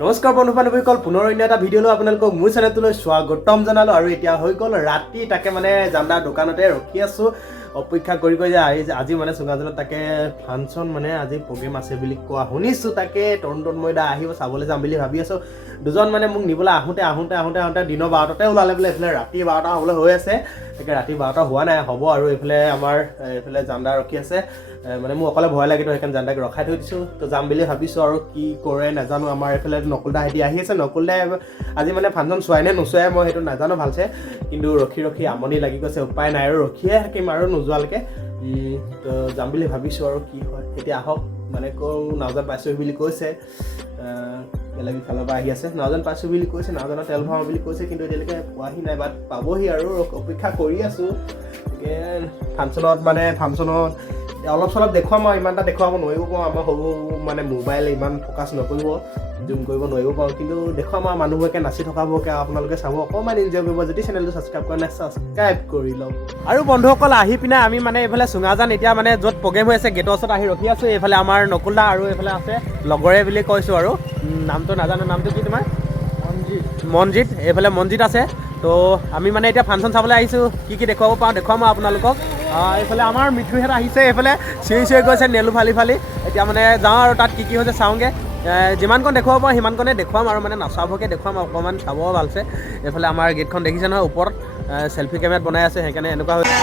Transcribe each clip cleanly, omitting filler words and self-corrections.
নমস্কাৰ বন্ধু বান্ধৱীসকল, পুনৰ অন্য এটা ভিডিঅ'লৈ আপোনালোকক মোৰ চেনেলটোলৈ স্বাগতম জনালোঁ। আৰু এতিয়া হৈ গ'ল ৰাতি, তাকে মানে জানদাৰ দোকানতে ৰখি আছোঁ অপেক্ষা কৰি যে আজি মানে চুঙাজানত তাকে ফাংচন মানে আজি প্ৰগ্ৰেম আছে বুলি কোৱা শুনিছোঁ। তাকে তৰুণ মৈদা আহিব, চাবলৈ যাম বুলি ভাবি আছোঁ। দুজন মানে মোক নিবলৈ আহোঁতে দিনৰ 12টাতে ওলালে বোলে, এইফালে ৰাতি 12টা হ'বলৈ হৈ আছে। তাকে ৰাতি 12টা হোৱা নাই, হ'ব আৰু এইফালে আমাৰ এইফালে জানদা ৰখি আছে। মানে মোৰ অকলে ভয় লাগে, তো সেইকাৰণে জানদাক ৰখাই থৈ দিছোঁ। তো যাম বুলি ভাবিছোঁ, আৰু কি কৰে নাজানো। আমাৰ এইফালে নকুলদা হেঁতি আহি আছে। নকুলদাই আজি মানে ফাংচন চোৱাই নে নোচোৱাই মই সেইটো নাজানো ভালছে, কিন্তু ৰখি আমনি লাগি গৈছে, উপায় নাই আৰু ৰখিয়ে থাকিম আৰু নোযোৱালৈকে। তো যাম বুলি ভাবিছোঁ, আৰু কি হয় এতিয়া আহক। মানে নাওজান পাইছোঁ বুলি কৈছে, বেলেগ ইফালৰ পৰা আহি আছে। নাওজান পাইছোঁ বুলি কৈছে, নাওজানত তেল ভৰাওঁ বুলি কৈছে, কিন্তু এতিয়ালৈকে পোৱাহি নাই, বাট পাবহি আৰু অপেক্ষা কৰি আছোঁ। ফাংচনত অলপ চলপ দেখুৱাম আৰু ইমান এটা দেখুৱাব নোৱাৰিব পাৰোঁ। আমাৰ সৰু মানে মোবাইল ইমান ফ'কাছ নকৰিব, জুম কৰিব নোৱাৰিব পাৰোঁ, কিন্তু দেখুৱাম আৰু মানুহবোৰকে নাচি থকাবোৰকে আপোনালোকে চাব, অকণমান এনজয় কৰিব। যদি চেনেলটো ছাবস্ক্ৰাইব কৰা নাই, ছাবস্ক্ৰাইব কৰি লওক। আৰু বন্ধুসকল আহি পিনে আমি মানে এইফালে চুঙাজান এতিয়া মানে য'ত প্ৰগ্ৰেম হৈ আছে গেটৰ ওচৰত আহি ৰখি আছোঁ। এইফালে আমাৰ নকুলদা আৰু এইফালে আছে লগৰে বুলি কৈছোঁ, আৰু নামটো নাজানো। নামটো কি তোমাৰ? মনজিত। এইফালে মনজিত আছে। তো আমি মানে এতিয়া ফাংচন চাবলৈ আহিছোঁ, কি দেখুৱাব পাৰোঁ দেখুৱাম আৰু আপোনালোকক। এইফালে আমাৰ মিঠুহঁত আহিছে, এইফালে চিঞৰি গৈছে নেলু ফালি। এতিয়া মানে যাওঁ আৰু তাত কি হৈছে চাওঁগৈ। যিমানকণ দেখুৱাব পাৰোঁ সিমানকণে দেখুৱাম, আৰু মানে নাচাবোৰকে দেখুৱাম আৰু অকণমান চাব ভালছে। এইফালে আমাৰ গেটখন দেখিছে নহয়, ওপৰত চেল্ফি কেমেৰাত বনাই আছে, সেইকাৰণে এনেকুৱা হৈছে।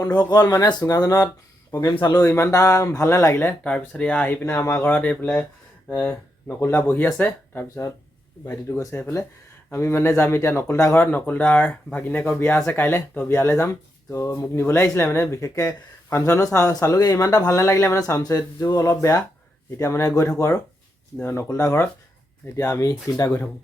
বন্ধুসকল মানে চুঙাজানত প্ৰগ্ৰেম চালোঁ, ইমান এটা ভাল নালাগিলে। তাৰপিছত এয়া আহি পিনে আমাৰ ঘৰত এইফালে নকুলদা বহি আছে, তাৰপিছত ভাইটিটো গৈছে সেইফালে। আমি মানে যাম এতিয়া নকুলদাৰ ঘৰত। নকুলদাৰ ভাগিনীয়েকৰ বিয়া আছে কাইলৈ, তো বিয়ালৈ যাম। তো মোক নিবলৈ আহিছিলে, মানে বিশেষকৈ ফাংচনো চালোঁগৈ, ইমান এটা ভাল নালাগিলে। মানে ছানছেটযোৰ অলপ বেয়া, এতিয়া মানে গৈ থাকোঁ আৰু নকুলদাৰ ঘৰত এতিয়া আমি তিনিটা গৈ থাকোঁ